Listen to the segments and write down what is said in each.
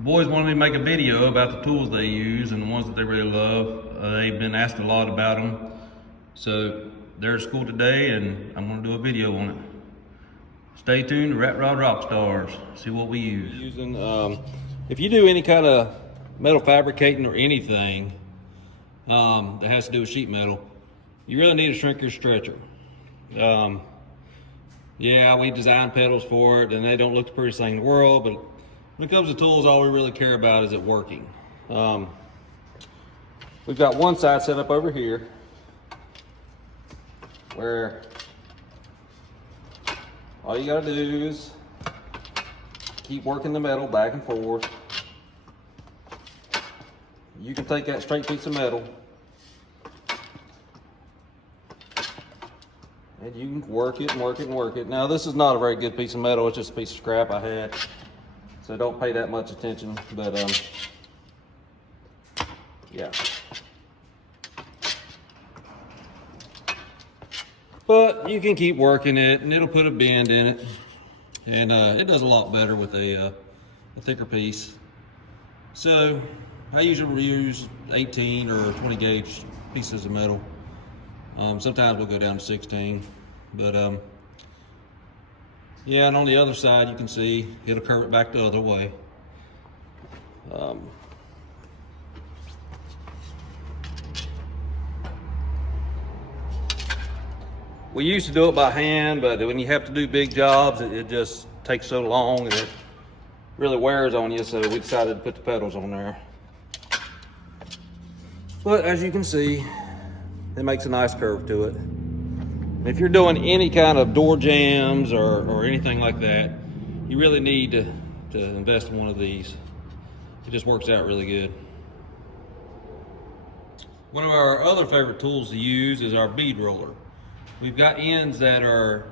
The boys wanted me to make a video about the tools they use and the ones that they really love. They've been asked a lot about them. So they're at school today and I'm gonna do a video on it. Stay tuned to Rat Rod Rockstars, see what we use. If you do any kind of metal fabricating or anything that has to do with sheet metal, you really need a shrinker stretcher. Yeah, we design pedals for it and they don't look the prettiest thing in the world, but when it comes to tools, all we really care about is it working. We've got one side set up over here where all you gotta do is keep working the metal back and forth. You can take that straight piece of metal and you can work it and work it and work it. Now this is not a very good piece of metal, it's just a piece of scrap I had. So don't pay that much attention, but yeah. But you can keep working it and it'll put a bend in it. And it does a lot better with a thicker piece. So I usually use 18 or 20 gauge pieces of metal. Sometimes we'll go down to 16, but yeah, and on the other side you can see it'll curve it back the other way. We used to do it by hand, but when you have to do big jobs, it just takes so long and it really wears on you, so we decided to put the pedals on there. But as you can see, it makes a nice curve to it. If you're doing any kind of door jams or anything like that, you really need to invest in one of these. It just works out really good. One of our other favorite tools to use is our bead roller. We've got ends that are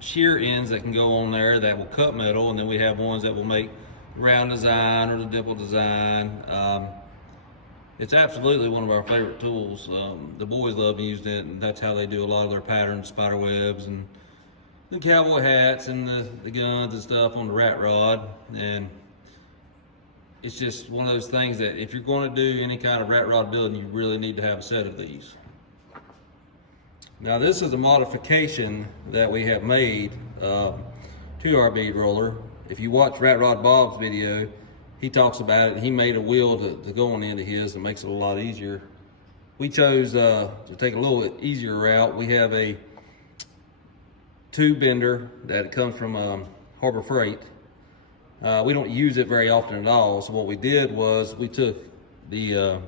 shear ends that can go on there that will cut metal, and then we have ones that will make round design or the dimple design. It's absolutely one of our favorite tools. The boys love using it, and that's how they do a lot of their patterns, spider webs, and the cowboy hats, and the guns and stuff on the rat rod. And it's just one of those things that if you're going to do any kind of rat rod building, you really need to have a set of these. Now this is a modification that we have made to our bead roller. If you watch Rat Rod Bob's video, he talks about it, and he made a wheel to go on into his that makes it a lot easier. We chose to take a little bit easier route. We have a tube bender that comes from Harbor Freight. We don't use it very often at all, so what we did was we took the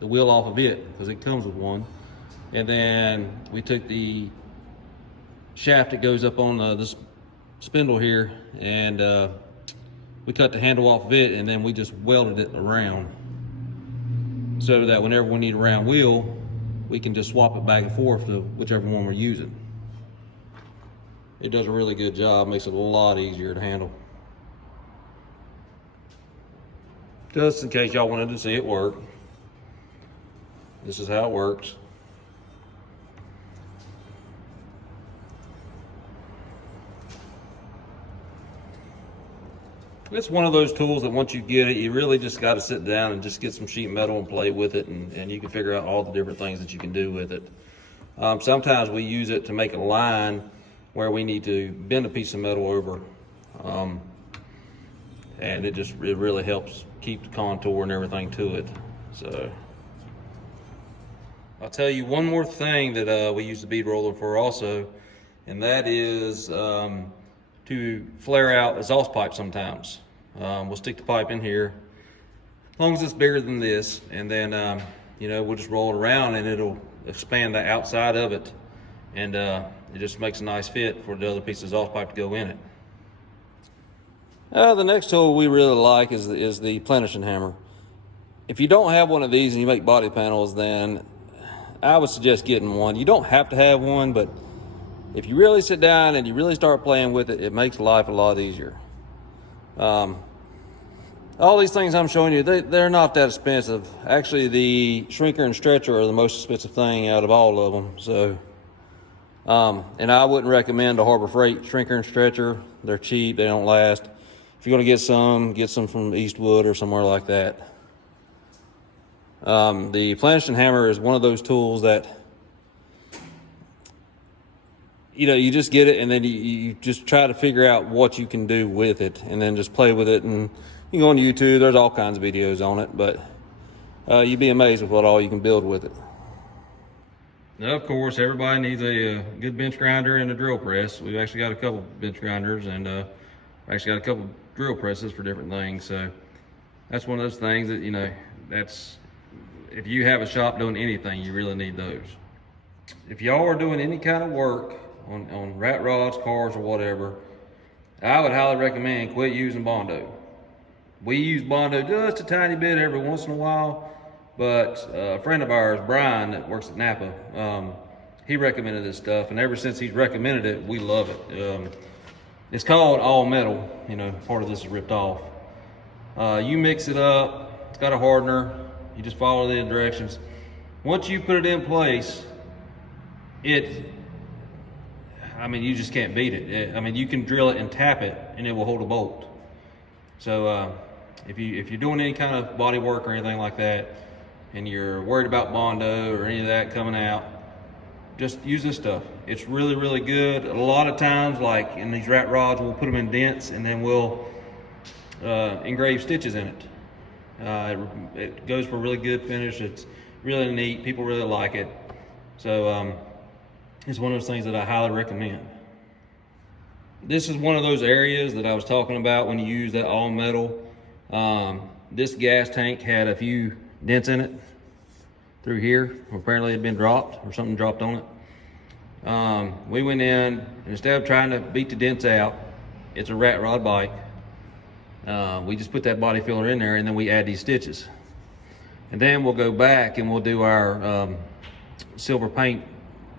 wheel off of it, because it comes with one, and then we took the shaft that goes up on this spindle here, and we cut the handle off of it, and then we just welded it around so that whenever we need a round wheel, we can just swap it back and forth to whichever one we're using. It does a really good job, makes it a lot easier to handle. Just in case y'all wanted to see it work, this is how it works. It's one of those tools that once you get it, you really just got to sit down and just get some sheet metal and play with it, and you can figure out all the different things that you can do with it. Sometimes we use it to make a line where we need to bend a piece of metal over, and it really helps keep the contour and everything to it. So I'll tell you one more thing that we use the bead roller for also, and that is to flare out exhaust pipe sometimes. We'll stick the pipe in here, as long as it's bigger than this, and then you know, we'll just roll it around and it'll expand the outside of it, and it just makes a nice fit for the other piece of exhaust pipe to go in it. The next tool we really like is the plenishing hammer. If you don't have one of these and you make body panels, then I would suggest getting one. You don't have to have one, but if you really sit down and you really start playing with it, it makes life a lot easier. All these things I'm showing you, they're not that expensive. Actually, the shrinker and stretcher are the most expensive thing out of all of them. So, and I wouldn't recommend a Harbor Freight shrinker and stretcher. They're cheap, they don't last. if you're gonna get some from Eastwood or somewhere like that. The planishing hammer is one of those tools that, you know, you just get it and then you just try to figure out what you can do with it and then just play with it. And you can go on YouTube, there's all kinds of videos on it, but you'd be amazed with what all you can build with it. Now, of course, everybody needs a good bench grinder and a drill press. We've actually got a couple bench grinders and actually got a couple drill presses for different things. So that's one of those things that, you know, that's, if you have a shop doing anything, you really need those. If y'all are doing any kind of work on rat rods, cars, or whatever, I would highly recommend quit using Bondo. We use Bondo just a tiny bit every once in a while, but a friend of ours, Brian, that works at Napa, he recommended this stuff, and ever since he's recommended it, we love it. It's called all metal, you know, part of this is ripped off. You mix it up, it's got a hardener, you just follow the directions. Once you put it in place, I mean, you just can't beat it. I mean, you can drill it and tap it, and it will hold a bolt. So if you're doing any kind of body work or anything like that, and you're worried about Bondo or any of that coming out, just use this stuff. It's really, really good. A lot of times, like in these rat rods, we'll put them in dents, and then we'll engrave stitches in it. It goes for a really good finish. It's really neat. People really like it. So it's one of those things that I highly recommend. This is one of those areas that I was talking about when you use that all metal. This gas tank had a few dents in it through here. Apparently it had been dropped or something dropped on it. We went in, and instead of trying to beat the dents out, it's a rat rod bike. We just put that body filler in there, and then we add these stitches. And then we'll go back and we'll do our silver paint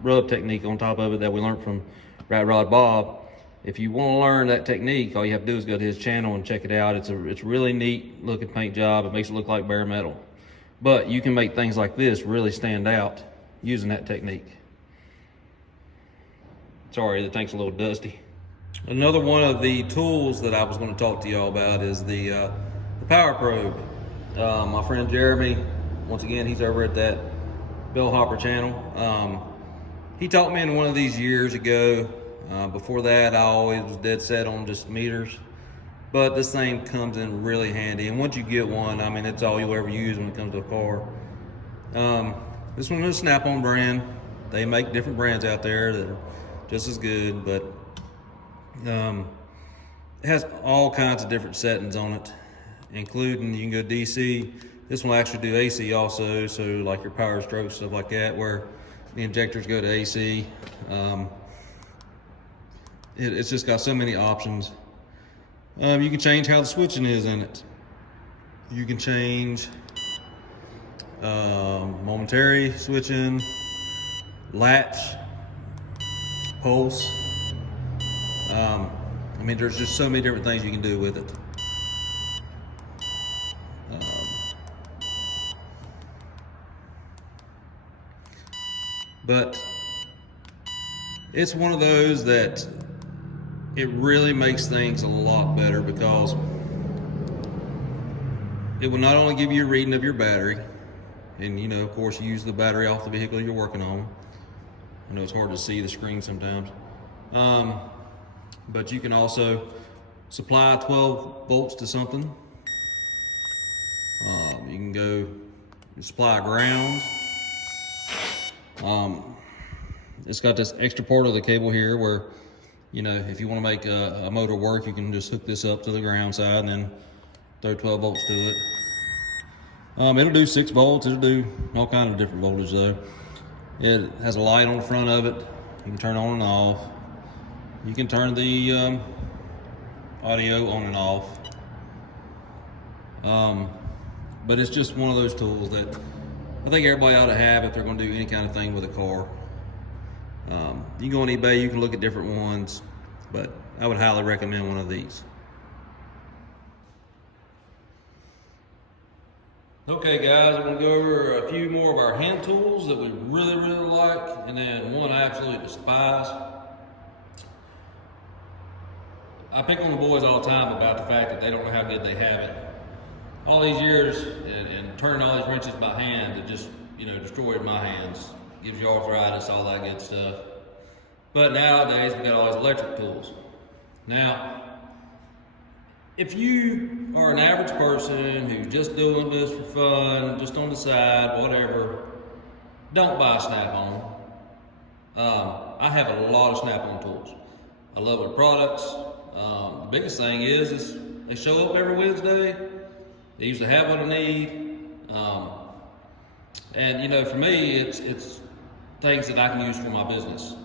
rub technique on top of it that we learned from Rat Rod Bob. If you want to learn that technique, all you have to do is go to his channel and check it out. It's really neat looking paint job. It makes it look like bare metal. But you can make things like this really stand out using that technique. Sorry, the tank's a little dusty. Another one of the tools that I was going to talk to y'all about is the power probe. My friend Jeremy, once again, he's over at that Bellhopper channel. He taught me in one of these years ago. Before that, I always was dead set on just meters, but this thing comes in really handy. And once you get one, I mean, it's all you'll ever use when it comes to a car. This one is a Snap-on brand. They make different brands out there that are just as good, but it has all kinds of different settings on it, including you can go DC. This one will actually do AC also, so like your power strokes, stuff like that, where the injectors go to AC. It's just got so many options. You can change how the switching is in it. You can change momentary switching, latch, pulse. I mean, there's just so many different things you can do with it. But it's one of those that it really makes things a lot better, because it will not only give you a reading of your battery, and you know, of course, you use the battery off the vehicle you're working on. I know it's hard to see the screen sometimes. But you can also supply 12 volts to something. You can go supply ground. It's got this extra part of the cable here where, you know, if you want to make a motor work, you can just hook this up to the ground side and then throw 12 volts to it. It'll do 6 volts. It'll do all kinds of different voltage though. It has a light on the front of it. You can turn on and off. You can turn the audio on and off. But it's just one of those tools that I think everybody ought to have if they're going to do any kind of thing with a car. You can go on eBay, you can look at different ones, but I would highly recommend one of these. Okay guys, I'm going to go over a few more of our hand tools that we really, really like, and then one I absolutely despise. I pick on the boys all the time about the fact that they don't know how good they have it. All these years and turning all these wrenches by hand, it just, destroyed my hands. Gives you arthritis, all that good stuff. But nowadays, we got all these electric tools. Now, if you are an average person who's just doing this for fun, just on the side, whatever, don't buy Snap-on. I have a lot of Snap-on tools. I love their products. The biggest thing is they show up every Wednesday. They usually have what I need. And for me, it's things that I can use for my business.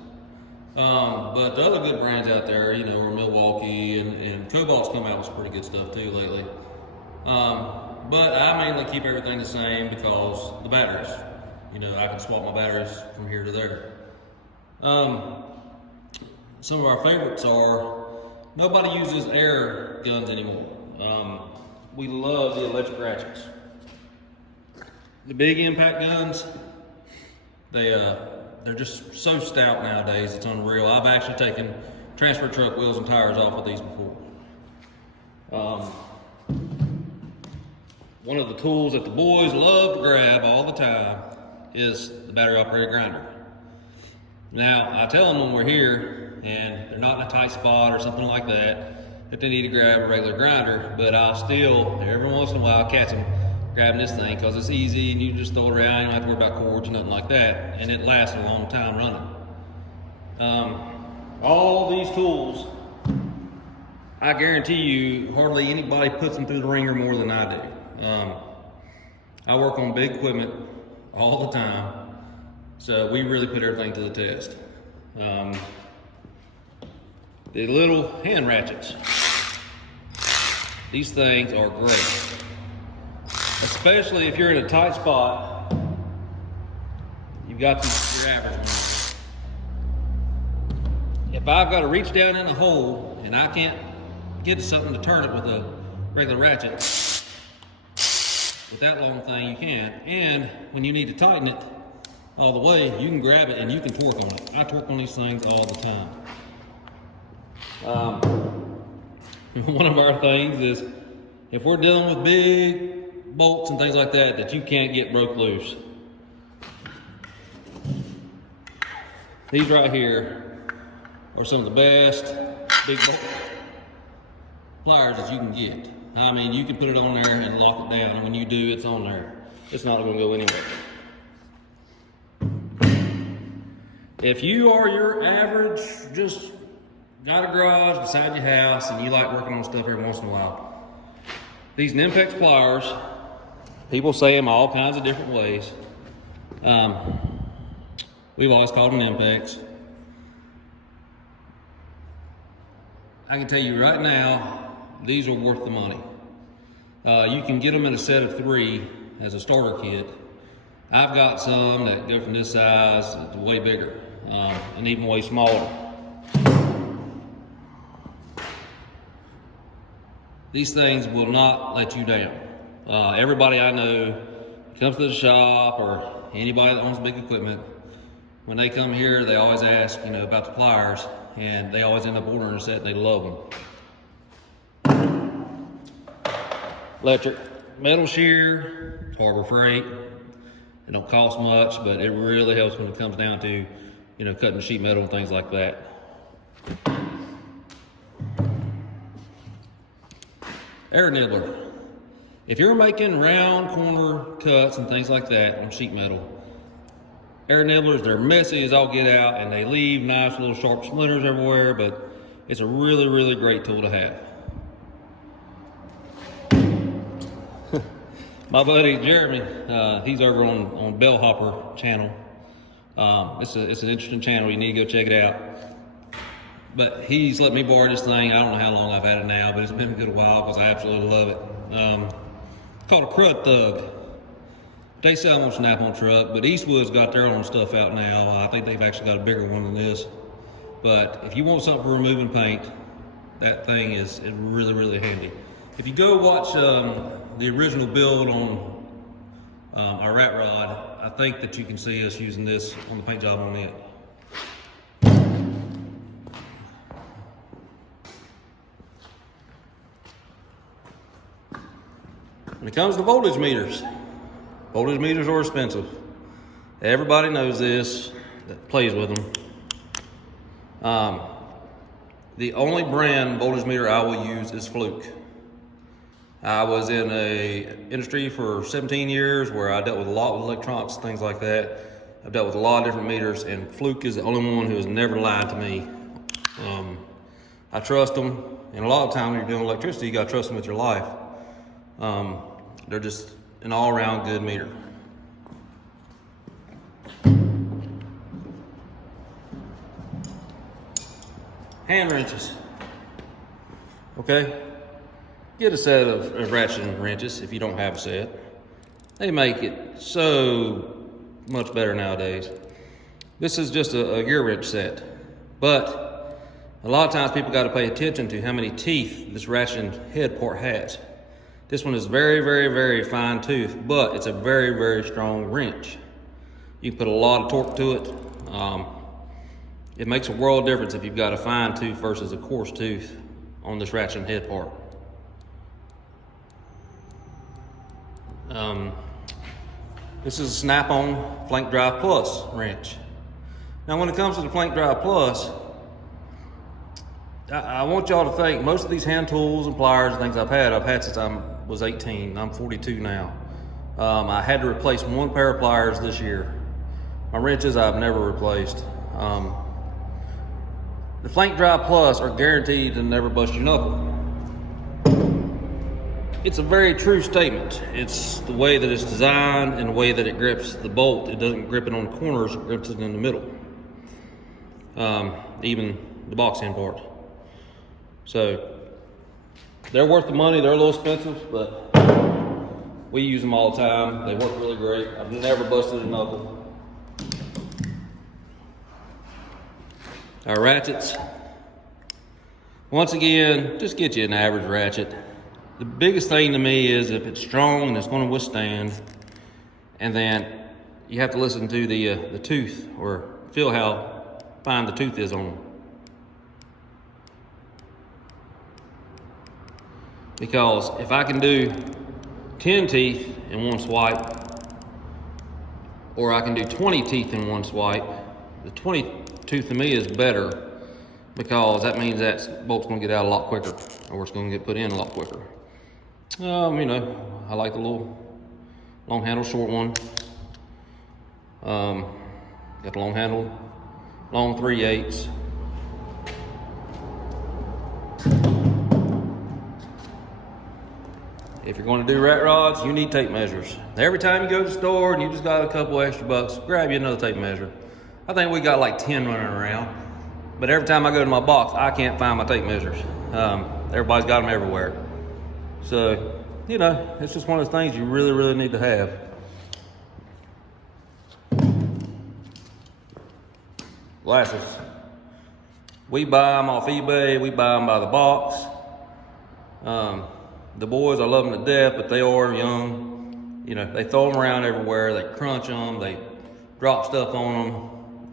But the other good brands out there, are Milwaukee and Cobalt's come out with some pretty good stuff too lately. But I mainly keep everything the same because the batteries, I can swap my batteries from here to there. Some of our favorites are, nobody uses air guns anymore. We love the electric ratchets. The big impact guns, they're just so stout nowadays, it's unreal. I've actually taken transfer truck wheels and tires off of these before. One of the tools that the boys love to grab all the time is the battery operated grinder. Now, I tell them when we're here and they're not in a tight spot or something like that, that they need to grab a regular grinder, but I'll still, every once in a while, catch them grabbing this thing because it's easy and you just throw it around, you don't have to worry about cords or nothing like that, and it lasts a long time running. All these tools, I guarantee you, hardly anybody puts them through the ringer more than I do. I work on big equipment all the time, so we really put everything to the test. The little hand ratchets, these things are great. Especially if you're in a tight spot, you've got your average one. If I've got to reach down in a hole and I can't get to something to turn it with a regular ratchet, with that long thing you can. And when you need to tighten it all the way, you can grab it and you can torque on it. I torque on these things all the time. One of our things is if we're dealing with big bolts and things like that you can't get broke loose, these right here are some of the best big bolt pliers that you can get. I mean, you can put it on there and lock it down, and when you do, it's on there. It's not going to go anywhere. If you are your average, just got a garage beside your house and you like working on stuff every once in a while, these Nimpex pliers, people say them all kinds of different ways. We've always called them Nimpex. I can tell you right now, these are worth the money. You can get them in a set of 3 as a starter kit. I've got some that go from this size to way bigger, and even way smaller. These things will not let you down. Everybody I know comes to the shop, or anybody that owns big equipment, when they come here, they always ask, about the pliers, and they always end up ordering a set. They love them. Electric metal shear, Harbor Freight. It don't cost much, but it really helps when it comes down to, cutting sheet metal and things like that. Air nibbler. If you're making round corner cuts and things like that on sheet metal, air nibblers, they're messy as all get out and they leave nice little sharp splinters everywhere, but it's a really, really great tool to have. My buddy Jeremy, he's over on Bellhopper channel. It's an interesting channel. You need to go check it out. But he's let me borrow this thing. I don't know how long I've had it now, but it's been a good while because I absolutely love it. It's called a Crud Thug. They sell them on Snap-on truck, but Eastwood's got their own stuff out now. I think they've actually got a bigger one than this. But if you want something for removing paint, that thing is really, really handy. If you go watch the original build on our rat rod, I think that you can see us using this on the paint job on it. When it comes to voltage meters are expensive. Everybody knows this that plays with them. The only brand voltage meter I will use is Fluke. I was in a industry for 17 years where I dealt with a lot with electronics, things like that. I've dealt with a lot of different meters, and Fluke is the only one who has never lied to me. I trust them, and a lot of times when you're doing electricity, you gotta trust them with your life. They're just an all-around good meter. Hand wrenches, okay? Get a set of ratcheting wrenches if you don't have a set. They make it so much better nowadays. This is just a gear wrench set, but a lot of times people got to pay attention to how many teeth this ratcheting head part has. This one is very, very, very fine tooth, but it's a very, very strong wrench. You can put a lot of torque to it. It makes a world of difference if you've got a fine tooth versus a coarse tooth on this ratcheting head part. This is a snap-on Flank Drive Plus wrench. Now when it comes to the Flank Drive Plus, I want y'all to think most of these hand tools and pliers and things I've had since I was 18. I'm 42 now. I had to replace one pair of pliers this year. My wrenches I've never replaced. The Flank Drive Plus are guaranteed to never bust your knuckle. It's a very true statement. It's the way that it's designed and the way that it grips the bolt. It doesn't grip it on the corners, it grips it in the middle. Even the box end part. So, they're worth the money. They're a little expensive, but we use them all the time. They work really great. I've never busted a knuckle. Our ratchets. Once again, just get you an average ratchet. The biggest thing to me is if it's strong and it's going to withstand, and then you have to listen to the tooth or feel how fine the tooth is on them. Because if I can do 10 teeth in one swipe, or I can do 20 teeth in one swipe, the 20 tooth to me is better, because that means that bolt's gonna get out a lot quicker, or it's gonna get put in a lot quicker. You know, I like the little long handle, short one. Got the long handle, long 3/8. If you're going to do rat rods, you need tape measures. Every time you go to the store and you just got a couple extra bucks, grab you another tape measure. I think we got like 10 running around, but every time I go to my box, I can't find my tape measures. Everybody's got them everywhere. So, you know, it's just one of those things you really, really need to have. Glasses. We buy them off eBay. We buy them by the box. The boys, I love them to death, but they are young. You know, they throw them around everywhere. They crunch them. They drop stuff on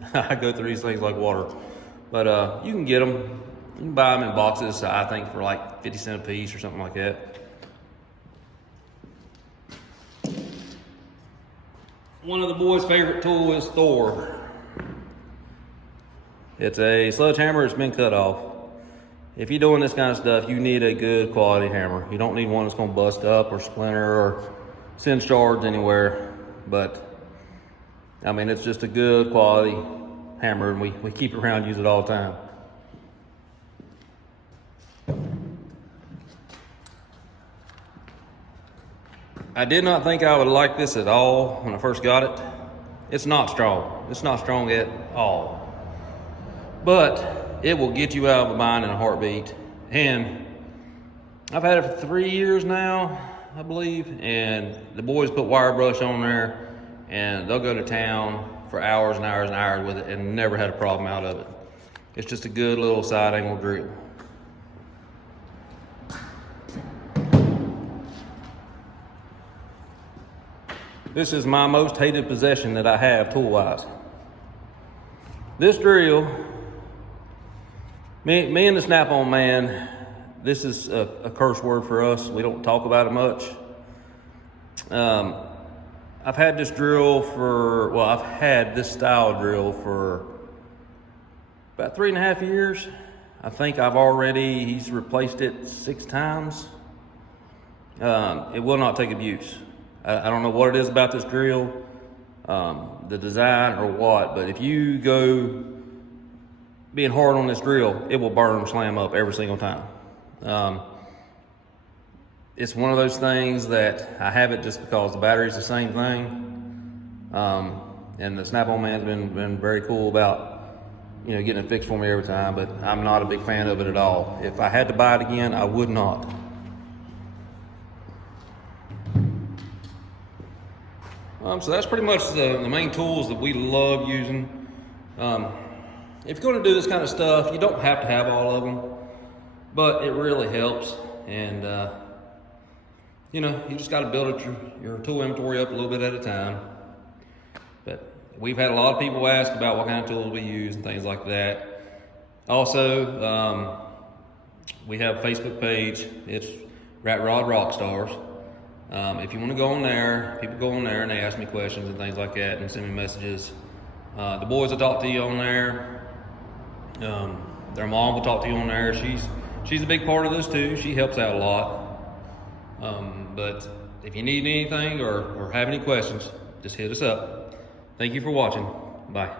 them. I go through these things like water. But you can get them. You can buy them in boxes, I think, for like 50 cents a piece or something like that. One of the boys' favorite tools is Thor. It's a sledgehammer that's been cut off. If you're doing this kind of stuff, you need a good quality hammer. You don't need one that's gonna bust up or splinter or send shards anywhere. But, I mean, it's just a good quality hammer, and we keep it around, use it all the time. I did not think I would like this at all when I first got it. It's not strong. It's not strong at all. But it will get you out of a bind in a heartbeat. And I've had it for 3 years now, I believe. And the boys put wire brush on there, and they'll go to town for hours and hours and hours with it and never had a problem out of it. It's just a good little side angle drill. This is my most hated possession that I have tool-wise. This drill, me and the Snap-on man, this is a curse word for us. We don't talk about it much. I've had this drill for, well, I've had this style drill for about 3.5 years. I think he's replaced it 6 times. It will not take abuse. I don't know what it is about this drill, the design or what, but if you go being hard on this drill, it will burn and slam up every single time. It's one of those things that I have it just because the battery's the same thing. And the Snap-on man's been very cool about, getting it fixed for me every time, but I'm not a big fan of it at all. If I had to buy it again, I would not. So that's pretty much the main tools that we love using. If you're going to do this kind of stuff, you don't have to have all of them, but it really helps. And you just got to build your tool inventory up a little bit at a time. But we've had a lot of people ask about what kind of tools we use and things like that. Also, we have a Facebook page. It's Rat Rod Rockstars. If you want to go on there, people go on there and they ask me questions and things like that and send me messages. The boys will talk to you on there. Their mom will talk to you on there. She's a big part of this too. She helps out a lot. But if you need anything or have any questions, just hit us up. Thank you for watching. Bye.